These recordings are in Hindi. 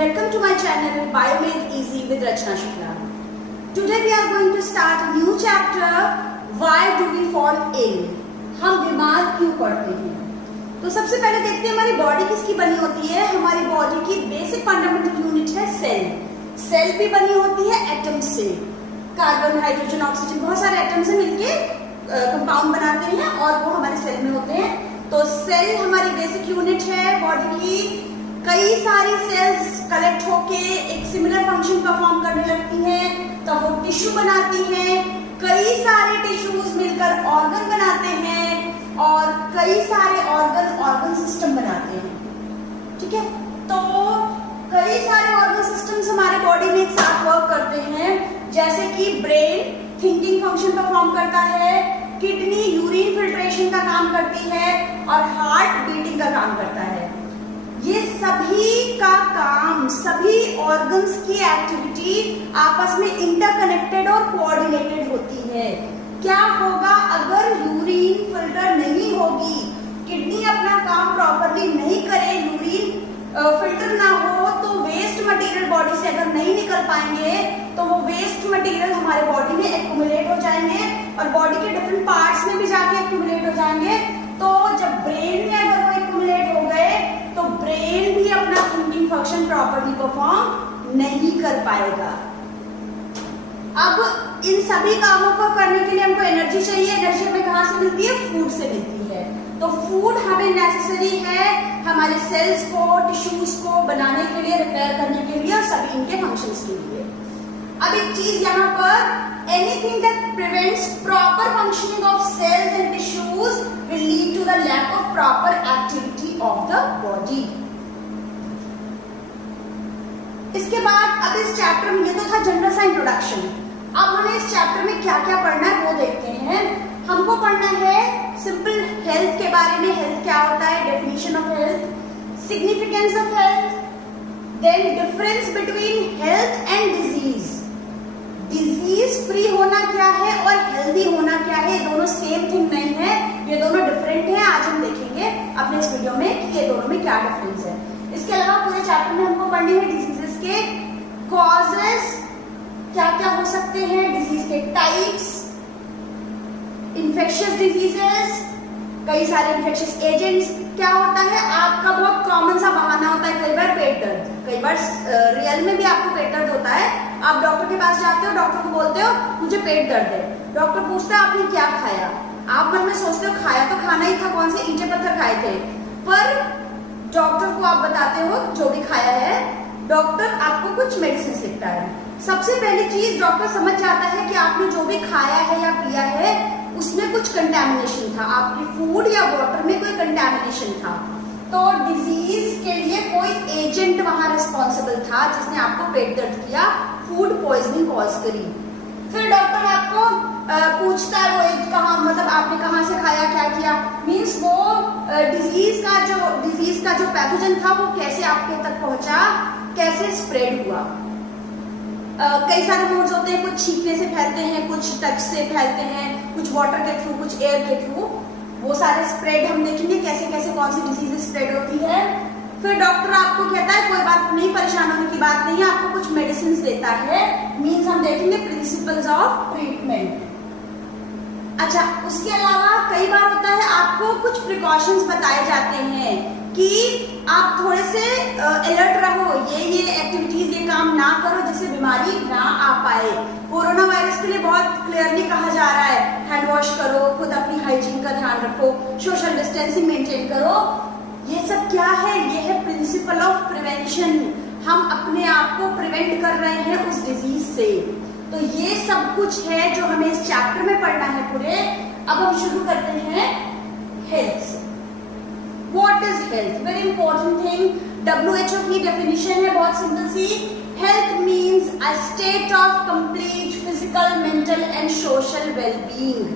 welcome to my channel Biomake Easy with Rachna Shukla. Today we are going to start a new chapter. Why do we fall ill? हम बीमार क्यों पड़ते हैं? तो सबसे पहले देखते हैं हमारी बॉडी किसकी बनी होती है। हमारी बॉडी की बेसिक फंडामेंटल यूनिट है सेल। सेल भी बनी होती है एटम से। कार्बन, हाइड्रोजन, ऑक्सीजन, बहुत सारे एटम से मिलके कंपाउंड बनाते हैं और वो हमारे सेल में होते हैं। तो सेल हमारी बेसिक यूनिट है बॉडी की। कई सारी सेल्स कलेक्ट होके एक सिमिलर फंक्शन परफॉर्म करने लगती हैं, तब वो टिश्यू बनाती हैं। कई सारे टिश्यूज मिलकर ऑर्गन बनाते हैं और कई सारे ऑर्गन सिस्टम बनाते हैं। ठीक है, तो कई सारे ऑर्गन सिस्टम्स हमारे बॉडी में एक साथ वर्क करते हैं, जैसे कि ब्रेन थिंकिंग फंक्शन परफॉर्म करता है, किडनी यूरिन फिल्ट्रेशन का काम करती है और हार्ट बीटिंग का काम करता है। ये सभी का काम, सभी ऑर्गन्स की एक्टिविटी आपस में इंटरकनेक्टेड और कोऑर्डिनेटेड होती है। क्या होगा अगर यूरिन फिल्टर नहीं होगी, किडनी अपना काम प्रॉपरली नहीं करे, यूरिन फिल्टर ना हो, तो वेस्ट मटेरियल बॉडी से अगर नहीं निकल पाएंगे तो वो वेस्ट मटेरियल हमारे बॉडी में एक्यूमुलेट हो जाएंगे और बॉडी के डिफरेंट पार्ट्स में भी जाके एक्यूमुलेट हो जाएंगे। तो जब ब्रेन में अगर वो एक्यूमुलेट हो गए तो ब्रेन भी अपना थिंकिंग फंक्शन प्रॉपरली परफॉर्म नहीं कर पाएगा। अब इन सभी कामों को करने के लिए हमको एनर्जी चाहिए। एनर्जी हमें कहाँ से मिलती है? फूड से मिलती है। तो फूड हमें नेसेसरी है हमारे सेल्स को, टिश्यूज को बनाने के लिए, रिपेयर करने के लिए और सभी इनके फंक्शंस के लिए। अब एक चीज यहाँ पर, anything that prevents proper functioning of cells and tissues will lead to the lack of proper activity of the body. इसके बाद अब इस चैप्टर में, ये तो था जनरल सा इंट्रोडक्शन। अब हमें इस चैप्टर में क्या क्या पढ़ना है वो देखते हैं। हमको पढ़ना है सिंपल हेल्थ के बारे में। हेल्थ क्या होता है, definition of health, significance of health, then difference between health and disease. Disease free होना क्या है और हेल्दी होना क्या है, ये दोनों सेम थिंग नहीं है, ये दोनों डिफरेंट है। आज हम देखेंगे अपने इस वीडियो में कि ये दोनों में क्या डिफरेंस है। इसके अलावा पूरे चैप्टर में हमको पढ़नी है डिजीजेस के कॉजेस, क्या क्या हो सकते हैं, डिजीज के टाइप्स, इन्फेक्शियस डिजीजेस, कई सारे इन्फेक्शियस एजेंट्स। क्या होता है, आपका बहुत कॉमन सा बहाना होता है कई बार पेट दर्द, कई बार रियल में भी आपको पेट दर्द होता है। आप डॉक्टर के पास जाते हो, डॉक्टर को बोलते हो मुझे पेट दर्द है। डॉक्टर पूछता है आपने क्या खाया, आप मन में सोचते हो खाया तो खाना ही था, कौन से ईंटे पत्थर खाए थे, पर डॉक्टर को आप बताते हो जो भी खाया है, डॉक्टर आपको कुछ मेडिसिन लिखता है। सबसे पहली चीज डॉक्टर समझ जाता है कि आपने जो भी खाया है या पिया है उसमें कुछ कंटैमिनेशन था, आपकी फूड या वाटर में कोई कंटैमिनेशन था। तो डिजीज के लिए कोई एजेंट वहां रिस्पॉन्सिबल था जिसने आपको पेट दर्द किया, फूड पॉइजनिंग कॉज करी। फिर डॉक्टर आपको पूछता है वो एक कहाँ, मतलब आपने कहाँ से खाया, क्या किया, मीन्स वो डिजीज का जो पैथोजन था वो कैसे आपके तक पहुंचा, कैसे स्प्रेड हुआ। कई सारे मोड्स होते हैं, कुछ छींकने से फैलते हैं, कुछ टच से फैलते हैं, कुछ वाटर के थ्रू, कुछ एयर के थ्रू। वो सारे स्प्रेड हम देखेंगे कैसे कैसे कौन सी डिजीज स्प्रेड होती है। फिर डॉक्टर आपको कहता है कोई बात नहीं, परेशान होने की बात नहीं है, आपको कुछ मेडिसिन देता है। मीन्स हम देखेंगे प्रिंसिपल्स ऑफ ट्रीटमेंट। अच्छा, उसके अलावा कई बार होता है आपको कुछ प्रिकॉशंस बताए जाते हैं कि आप थोड़े से अलर्ट रहो, ये एक्टिविटीज, ये काम ना करो जिससे बीमारी ना आ पाए। कोरोना वायरस के लिए बहुत क्लियरली कहा जा रहा है हैंड वॉश करो, खुद अपनी हाइजीन का ध्यान रखो, सोशल डिस्टेंसिंग मेंटेन करो। ये सब क्या है? ये है प्रिंसिपल ऑफ प्रिवेंशन। हम अपने आप को प्रिवेंट कर रहे हैं उस डिजीज से। तो ये सब कुछ है जो हमें इस चैप्टर में पढ़ना है पूरे। अब हम शुरू करते हैं हेल्थ से। What is health? Very important thing. WHO की डेफिनेशन है बहुत सिंपल सी। Health means a state of complete physical, mental and social well-being.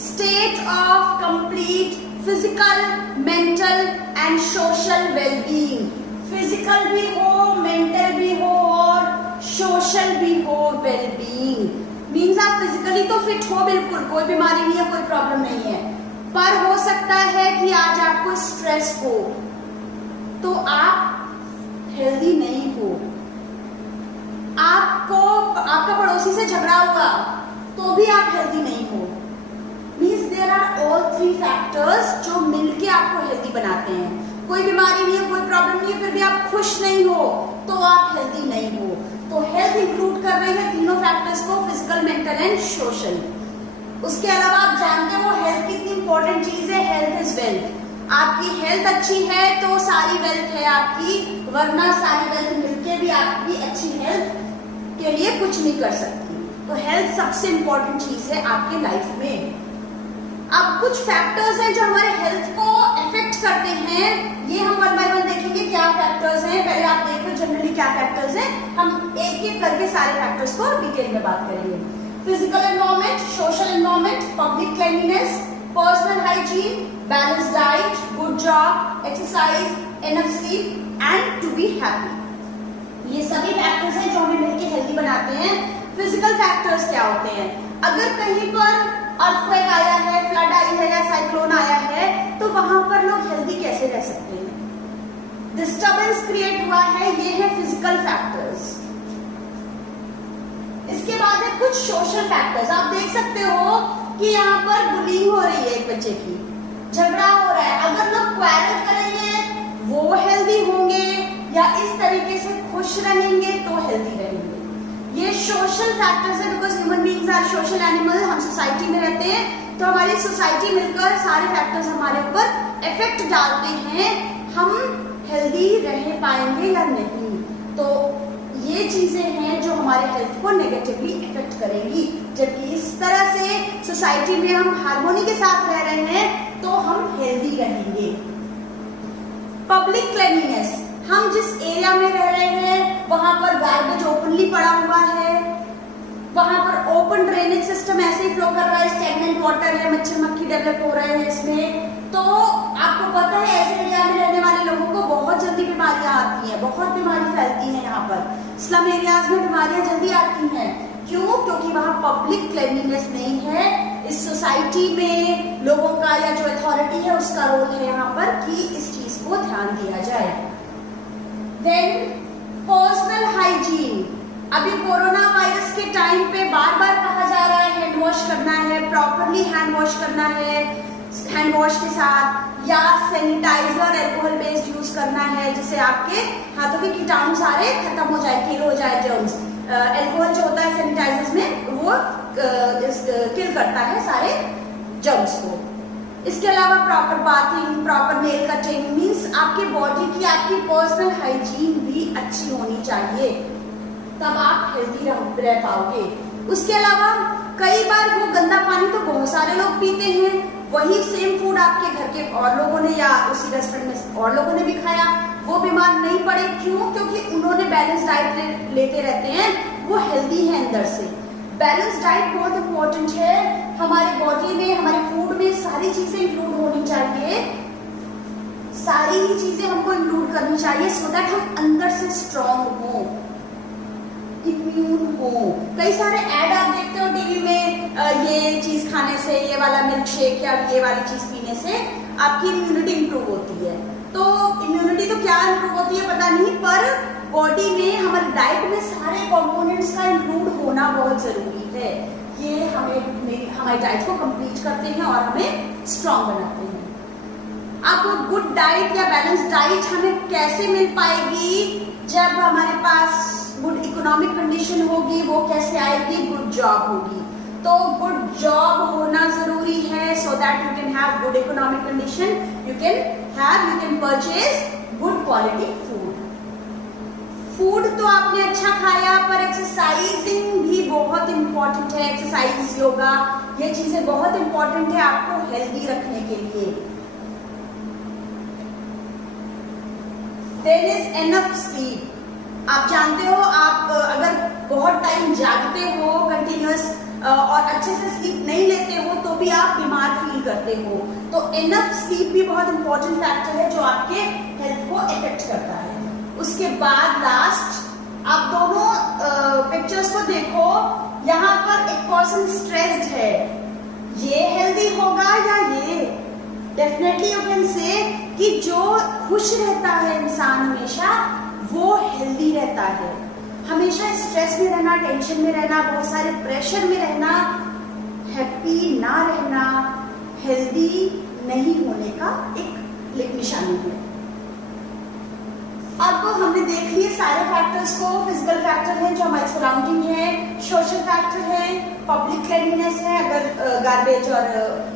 State of complete physical, mental and social well-being. Physical भी हो, mental भी हो और social भी हो, well-being. Means आप physically तो fit हो बिल्कुल, कोई बीमारी नहीं है, कोई प्रॉब्लम नहीं है, पर हो सकता है कि आज आपको स्ट्रेस हो तो आप हेल्दी नहीं किसी से झगड़ा हुआ तो भी आप हेल्दी नहीं हो। Means there are all 3 factors जो मिलके आपको हेल्दी बनाते हैं। कोई बीमारी नहीं है, कोई प्रॉब्लम नहीं है, फिर भी आप खुश नहीं हो तो आप हेल्दी नहीं हो। तो हेल्थ इंक्लूड कर रहे हैं तीनों फैक्टर्स को, फिजिकल, मेंटल एंड सोशल। उसके अलावा आप जानते हो हेल्थ कितनी इंपॉर्टेंट चीज है। Health is wealth. आपकी हेल्थ अच्छी है तो सारी वेल्थ है आपकी, वरना सारी वेल्थ मिलके भी आपकी अच्छी हेल्थ के लिए कुछ नहीं कर सकती। तो हेल्थ सबसे इंपॉर्टेंट चीज है आपके लाइफ में। अब कुछ फैक्टर्स हैं जो हमारे हेल्थ को अफेक्ट करते हैं, ये हम वन बाय वन देखेंगे क्या फैक्टर्स हैं। पहले आप देख लो जनरली क्या फैक्टर्स हैं, हम एक एक करके सारे फैक्टर्स को डिटेल में बात करेंगे। Physical environment, social environment, public cleanliness, personal hygiene, balanced diet, good job, exercise, enough sleep and to be happy. ये सभी फैक्टर्स हैं जो हमें मिलकर हेल्दी बनाते हैं। फिजिकल फैक्टर्स क्या होते हैं? अगर कहीं पर अर्थक्वेक आया है, फ्लड आई है या साइक्लोन आया है तो वहां पर लोग हेल्दी कैसे रह सकते हैं? डिस्टर्बेंस क्रिएट हुआ है, ये है फिजिकल फैक्टर्स। इसके बाद है कुछ सोशल फैक्टर्स। आप देख सकते हो कि यहाँ पर बुलिंग हो रही है, एक बच्चे की झगड़ा हो रहा है। अगर लोग क्वारल करेंगे वो हेल्दी होंगे या इस तरीके से खुश रहेंगे तो हेल्दी रहेंगे। ये सोशल फैक्टर्स है, because human beings are social animal. हम सोसाइटी में रहते हैं तो हमारी सोसाइटी मिलकर सारे फैक्टर्स हमारे ऊपर इफेक्ट डालते हैं, हम हेल्दी रह पाएंगे या नहीं। तो ये चीजें हैं जो हमारे हेल्थ को नेगेटिवली इफेक्ट करेंगी। जबकि इस तरह से सोसाइटी में हम हार्मोनी के साथ रह रहे हैं तो हम हेल्दी रहेंगे। पब्लिक क्लीनलीनेस, हम जिस एरिया में रह रहे हैं वहां पर गार्बेज ओपनली पड़ा हुआ है, वहां पर ओपन ड्रेनेज सिस्टम ऐसे ही फ्लो कर रहा है, स्टैग्नेंट वाटर है, मच्छर मक्खी डेवलप हो रहे हैं इसमें। तो आपको पता है ऐसे एरिया में रहने वाले लोगों को बहुत जल्दी बीमारियां आती हैं, बहुत बीमारी फैलती है। यहाँ पर स्लम एरियाज में बीमारियां जल्दी आती हैं। क्यों? क्योंकि वहां पब्लिक क्लीनलीनेस नहीं है। इस सोसाइटी में लोगों का या जो अथॉरिटी है उसका रोल है यहाँ पर कि इस चीज को ध्यान दिया जाए। देन पर्सनल हाइजीन, अभी कोरोना वायरस के टाइम पे बार बार कहा जा रहा है हैंड वॉश करना है, प्रॉपरली हैंड वॉश करना है, हैंड वॉश के साथ या सैनिटाइजर अल्कोहल बेस्ड यूज करना है, जिससे आपके हाथों के कीटाणु सारे खत्म हो जाए, किल हो जाए जर्म्स। अल्कोहल जो होता है सैनिटाइजर्स में वो किल करता है सारे जर्म्स को। इसके अलावा proper bathing, proper nail cutting, means आपकी बॉडी की, आपकी पर्सनल हाइजीन भी अच्छी होनी चाहिए, तब आप हेल्दी रह पाओगे। उसके अलावा कई बार वो गंदा पानी तो बहुत सारे लोग पीते हैं, वही सेम फूड आपके घर के और लोगों ने या उसी रेस्टोरेंट में और लोगों ने भी खाया, वो बीमार नहीं पड़े। क्यों? क्योंकि उन्होंने बैलेंस डाइट लेते रहते हैं, वो हेल्दी है अंदर से। बैलेंस डाइट बहुत इंपॉर्टेंट है हमारे बॉडी में, हमारे फूड में सारी चीजें इंक्लूड होनी चाहिए, सारी ही चीजें हमको इंक्लूड करनी चाहिए सो दैट हम अंदर से स्ट्रॉन्ग हो, इम्यून हो। कई सारे ऐड आप देखते हो टीवी में, ये चीज खाने से, ये वाला मिल्क शेक या ये वाली चीज पीने से आपकी इम्यूनिटी इंप्रूव होती है। तो इम्यूनिटी तो क्या इंप्रूव होती है पता नहीं, पर बॉडी में हमारे डाइट में सारे कंपोनेंट्स का इंक्लूड होना बहुत जरूरी है। ये हमारी डाइट को कंप्लीट करते हैं और हमें स्ट्रॉन्ग बनाते हैं। अब गुड डाइट या बैलेंस डाइट हमें कैसे मिल पाएगी? जब हमारे पास गुड इकोनॉमिक कंडीशन होगी। वो कैसे आएगी? गुड जॉब होगी। तो गुड जॉब होना जरूरी है so that you can have good economic condition, you can purchase good quality food. Food तो आपने अच्छा खाया, पर एक्सरसाइजिंग भी बहुत इंपॉर्टेंट है। एक्सरसाइज, योगा, ये चीजें बहुत इंपॉर्टेंट है आपको हेल्दी रखने के लिए। There is enough sleep. आप जानते हो, आप अगर बहुत टाइम जागते हो कंटिन्यूअस और अच्छे से स्लीप नहीं लेते हो तो भी आप बीमार फील करते हो। तो एनफ स्लीप भी बहुत इंपॉर्टेंट फैक्टर है जो आपके हेल्थ को इफेक्ट करता है। उसके बाद लास्ट आप दोनों पिक्चर्स को देखो, यहाँ पर एक पर्सन स्ट्रेस्ड है, ये हेल्दी होगा या ये? डेफिनेटली यू कैन से कि जो खुश रहता है इंसान हमेशा वो हेल्दी रहता है। हमेशा स्ट्रेस में रहना, टेंशन में रहना, बहुत सारे प्रेशर में रहना, हैप्पी ना रहना हेल्दी नहीं होने का एक निशानी है। अब हमने देख लिए सारे फैक्टर्स को। फिजिकल फैक्टर है जो हमारे सराउंडिंग है, सोशल फैक्टर है, पब्लिक क्लीनलीनेस है, अगर गार्बेज और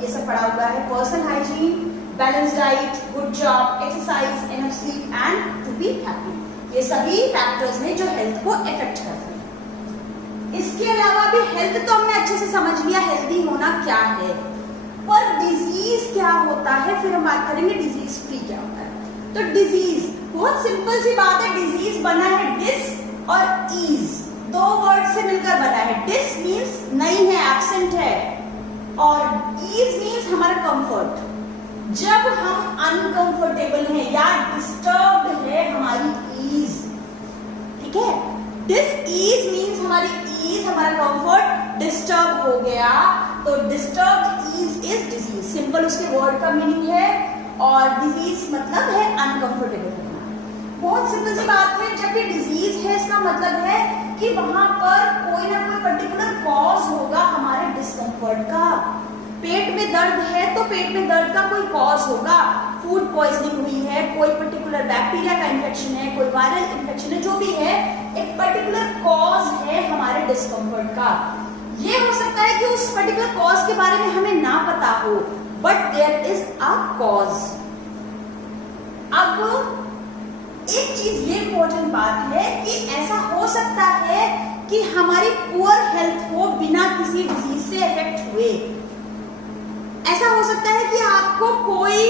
ये सब पड़ा हुआ है, personal hygiene, balance diet, good job, exercise, enough sleep and to be happy, ये सभी फैक्टर्स हैं जो हेल्थ को इफेक्ट करते हैं। इसके अलावा भी हेल्थ तो हमने अच्छे से समझ लिया, हेल्दी होना क्या है, पर डिजीज क्या होता है, फिर हम बात करेंगे डिजीज फ्री क्या होता है। तो डिजीज बहुत सिंपल सी बात है, डिजीज बना है डिस और ईज, दो वर्ड से मिलकर बना है। डिस मीन्स नहीं है, एब्सेंट है, और ईज मीन्स हमारा कंफर्ट। जब हम अनकंफर्टेबल हैं या डिस्टर्ब्ड है हमारी ईज, ठीक है, डिस ईज मीन्स हमारी ईज, हमारा कंफर्ट डिस्टर्ब हो गया, तो disturbed ease is disease, simple उसके वर्ड का मीनिंग है, और डिजीज मतलब है अनकंफर्टेबल होना। बहुत सिंपल सी बात है, जब ये डिजीज है इसका मतलब है कि वहां पर कोई ना कोई पर्टिकुलर कॉज होगा हमारे डिस्कंफर्ट का। पेट में दर्द है तो पेट में दर्द का कोई कॉज होगा, फूड पॉइजनिंग हुई है, कोई पर्टिकुलर बैक्टीरिया का इन्फेक्शन है, कोई वायरल इन्फेक्शन है, जो भी है एक पर्टिकुलर कॉज है हमारे डिस्कंफर्ट का। ये हो सकता है कि उस पर्टिकुलर कॉज के बारे में हमें ना पता हो, but there is a cause. अब एक चीज ये इंपॉर्टेंट बात है कि ऐसा हो सकता है कि हमारी पुअर हेल्थ हो बिना किसी डिजीज से इफेक्ट हुए। ऐसा हो सकता है कि आपको कोई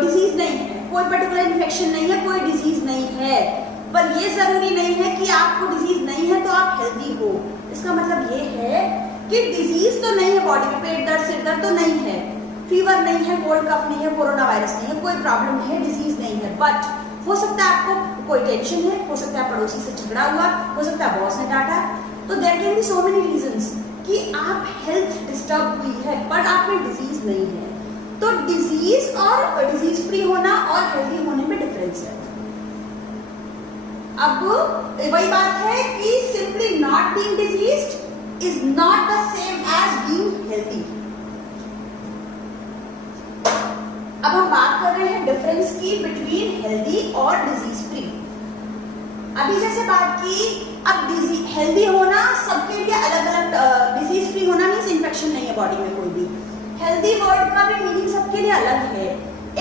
डिजीज नहीं है, कोई पर्टिकुलर इन्फेक्शन नहीं है, कोई डिजीज नहीं है, पर ये जरूरी नहीं है कि आपको डिजीज नहीं है तो आप हेल्दी हो। इसका मतलब ये है कि डिजीज तो नहीं है बॉडी में, पेट दर्द, सिर दर्द तो नहीं है, फीवर नहीं है, कोल्ड कफ नहीं है, कोरोना वायरस नहीं है, कोई प्रॉब्लम नहीं है, डिजीज नहीं है, बट हो सकता है आपको कोई टेंशन है, हो सकता है पड़ोसी से झगड़ा हुआ, हो सकता है बॉस ने डांटा, तो there can be so many reasons कि आप हेल्थ डिस्टर्ब हुई है बट आप में डिजीज नहीं है। तो डिजीज और डिजीज फ्री होना और हेल्दी होने में डिफरेंस है। अब वही बात है कि simply not being diseased is not the same as being healthy. अब हम बात कर रहे हैं डिफरेंस की बिटवीन हेल्दी और डिजीज फ्री। अभी जैसे बात की, अब हेल्दी होना सबके लिए अलग अलग, डिजीज फ्री होना मीन्स इन्फेक्शन नहीं है बॉडी में कोई भी। हेल्दी वर्ड का भी मीनिंग सबके लिए अलग है।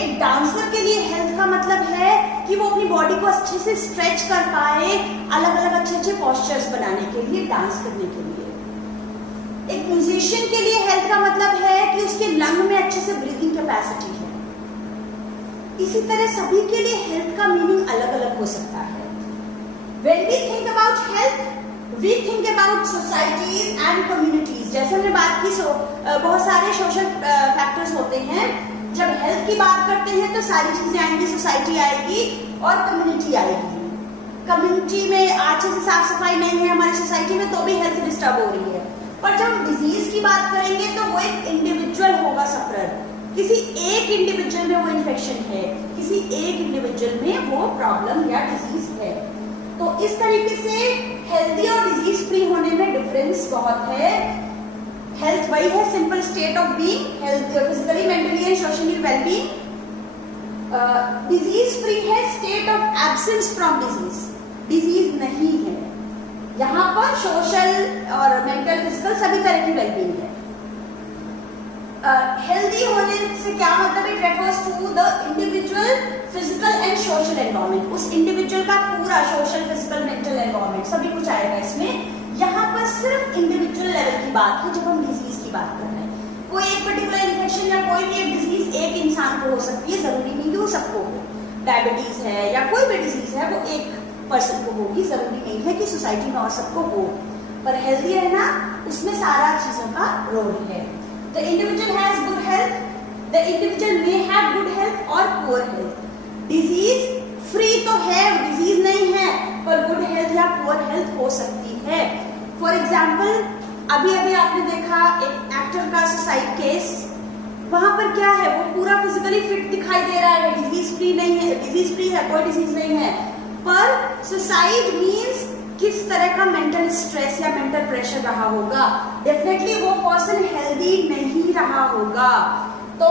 एक डांसर के लिए हेल्थ का मतलब है कि वो अपनी बॉडी को अच्छे से स्ट्रेच कर पाए, अलग अलग अच्छे अच्छे पोस्चर्स बनाने के लिए, डांस करने के लिए। एक म्यूजिशियन के लिए हेल्थ का मतलब है कि उसके लंग में अच्छे से ब्रीदिंग कैपेसिटी है। इसी तरह सभी के लिए हेल्थ का मीनिंग अलग अलग हो सकता है। When we think about health, we think about societies and communities. जैसे हमने बात की, बहुत सारे सोशल फैक्टर्स होते हैं। जब हेल्थ की बात करते हैं तो सारी चीजें आएंगी, सोसाइटी आएगी और कम्युनिटी आएगी। कम्युनिटी में अच्छे से साफ सफाई नहीं है हमारी सोसाइटी में तो भी हेल्थ डिस्टर्ब हो रही है। पर जब हम डिजीज की बात करेंगे तो वो एक इंडिविजुअल होगा सफरर, किसी एक इंडिविजुअल में वो इन्फेक्शन है, किसी एक इंडिविजुअल में वो प्रॉब्लम या डिजीज है। तो इस तरीके से हेल्दी और डिजीज फ्री होने में डिफरेंस बहुत है। हेल्थ वही है, simple state of being, health physically, mentally and socially wellbeing. Disease free है state of absence from disease, disease नहीं है। यहाँ पर सोशल और मेंटल, फिजिकल सभी तरह की वेलबींग है। हेल्दी होने से क्या मतलब, it refers to the individual physical and social environment. उस इंडिविजुअल का पूरा सोशल, फिजिकल, मेंटल एनवायरनमेंट सभी कुछ आएगा इसमें। यहाँ पर सिर्फ इंडिविजुअल लेवल की बात है जब हम डिजीज की बात कर रहे हैं। कोई एक पर्टिकुलर इन्फेक्शन या कोई भी एक डिजीज एक इंसान को हो सकती है, जरूरी नहीं कि वो सबको हो। डायबिटीज है या कोई भी डिजीज है वो एक पर्सन को होगी, जरूरी नहीं है कि सोसाइटी में और सबको हो। पर हेल्दी रहना उसमें सारा चीजों का रोल है। The individual has good health, the individual may have good health or poor health. Disease free तो है, disease नहीं है, पर good health या poor health हो सकती है। For example, अभी अभी आपने देखा एक एक्टर का सुसाइड केस, वहां पर क्या है, वो पूरा फिजिकली फिट दिखाई दे रहा है, डिजीज फ्री नहीं है, डिजीज फ्री है, कोई डिजीज नहीं है, पर सुसाइड मीन्स किस तरह का मेंटल स्ट्रेस या मेंटल प्रेशर रहा होगा, डेफिनेटली वो पर्सन हेल्दी नहीं रहा होगा। तो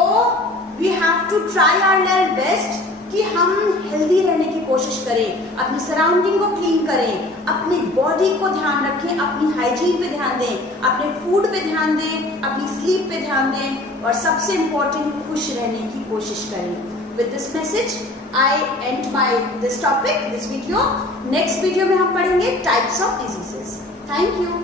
we have to try our best कि हम हेल्दी रहने की कोशिश करें, अपनी सराउंडिंग को क्लीन करें, अपनी बॉडी को ध्यान रखें, अपनी हाइजीन पे ध्यान दें, अपने फूड पे ध्यान दें, अपनी स्लीप पे ध्यान दें, और सबसे इम्पोर्टेंट खुश रहने की कोशिश करें। With this message I and my this topic, this video. Next video में हम पढ़ेंगे types of diseases. Thank you.